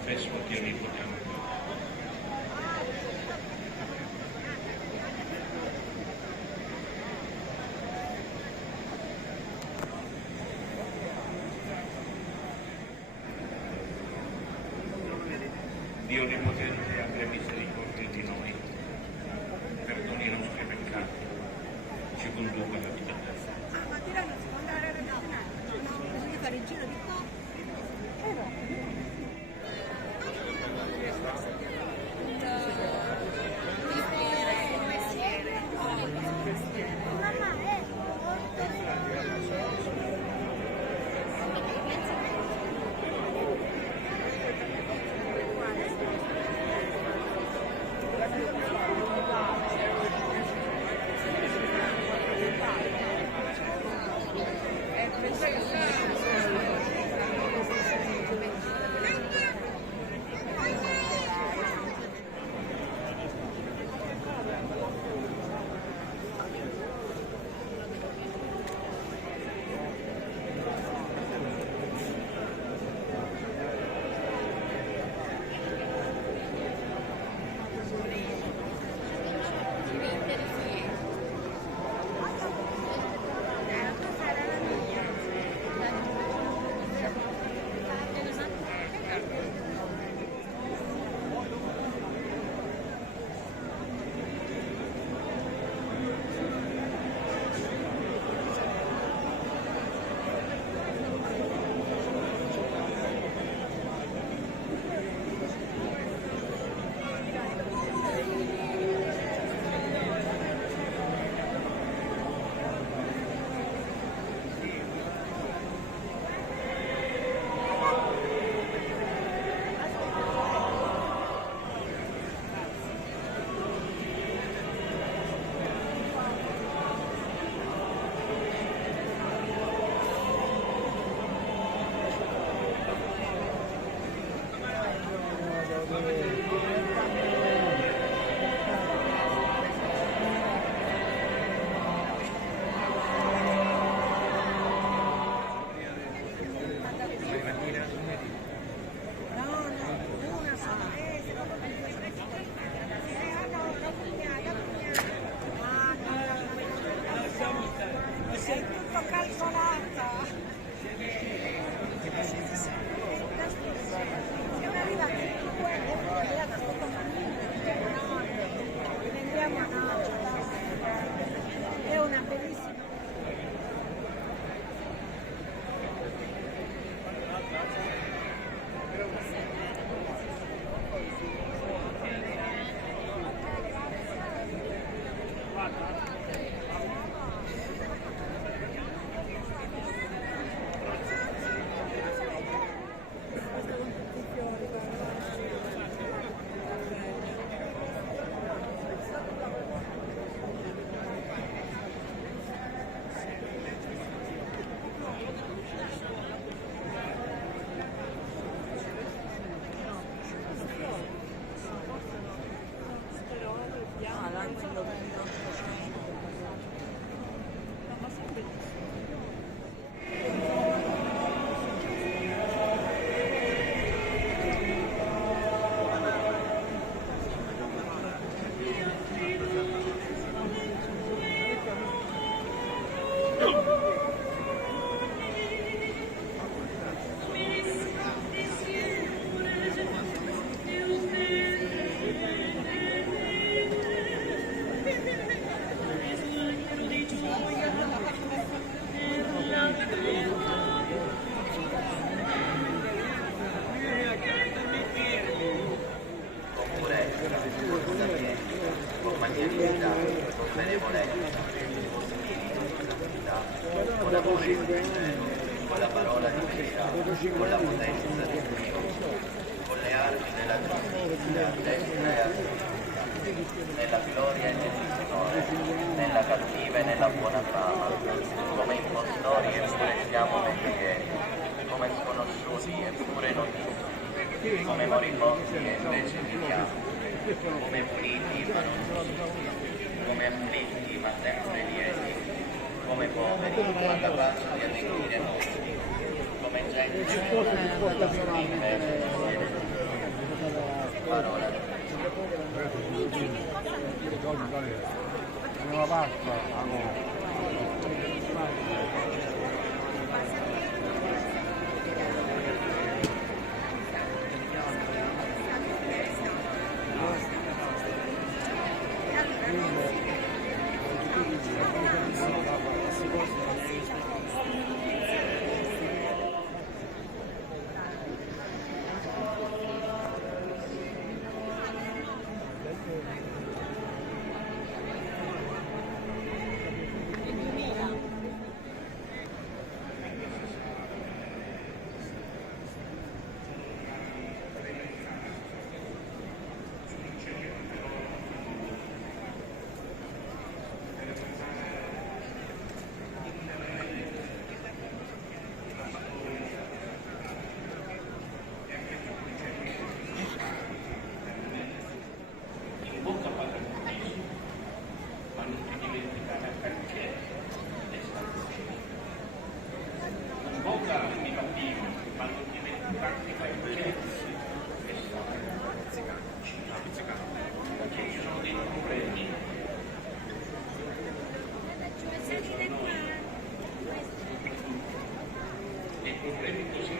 confesso che onnipotenza. Dio Onnipotente abbia misericordia di noi, perdoni i nostri peccati, ci conduca alla vita eterna. Ma di là non si può andare a ragionare, no? Bisogna fare il giro di qua. È tutto calcolata. Siamo arrivati a quello, vendiamo no, è una bellissima. con magnanimità, con benevolenza, con santità, con amore sincero, con la parola di verità, con la potenza di Dio, con le armi della giustizia a destra e a sinistra, nella gloria e nel Signore, nella cattiva e nella buona fama, come impostori eppure siamo veritieri, come sconosciuti eppure notizi, come moribondi e invece viviamo, come puniti ma non uccisi, come afflitti ma sempre lieti, come poveri ma capaci di arricchire noi, come gente che non invece di parola di Una pasta, allora. In bocca patriottismo, ma non ti dimenticare perché è stato ucciso. In bocca antipatino, ma non dimenticarti perché è stato ucciso. Perché ci sono dei problemi. Dei problemi così